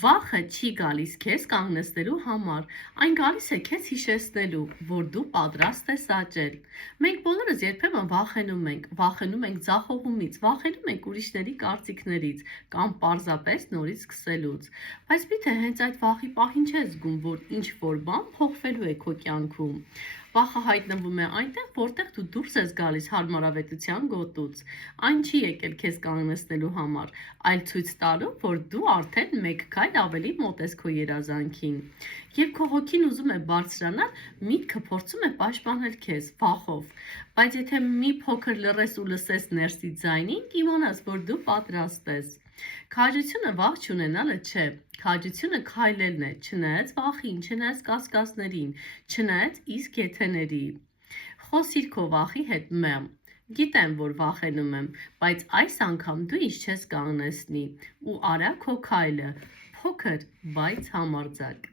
Վախը չի գալիս քեզ կանգնեցնելու համար, այն գալիս է քեզ հիշեցնելու, որ դու պատրաստ ես աճել։ Մենք բոլորս երբեմն վախենում ենք ձախողումից, վախենում ենք ուրիշների կարծիքներից կամ պարզապես նորից սկսելուց։ Բայց միթե հենց այդ վախի պահին չես զգում, որ ինչ-որ բան փոխվելու է քո կյանքում։ Վախը հայտնվում է այնտեղ, որտեղ դու դուրս ես գալիս հարմարավետության գոտուց։ Այն չի եկել քեզ կանգնեցնելու համար, այլ ցույց տալու, որ դու արդեն մեկ քայլ ավելի մոտ ես քո երազանքին։ Երբ քո հոգին ուզում է բարձրանալ, միտքը փորձում է պաշտպանել քեզ վախով։ Բայց եթե մի փոքր լռես ու լսես ներսի ձայնին, կիմանաս, որ դու պատրաստ ես։ Քաջությունը վախ չունենալը չէ, քաջությունը քայլելն է, չնայած վախին, չնայած կասկածներին, չնայած իսկ եթեների։ Խոսիր քո վախի հետ մեմ։ Գիտեմ, որ վախենում եմ, բայց այս անգամ դու ինձ չես կանգնեցնի ու արա քո քայլը, փոքր, բայց համարձակ։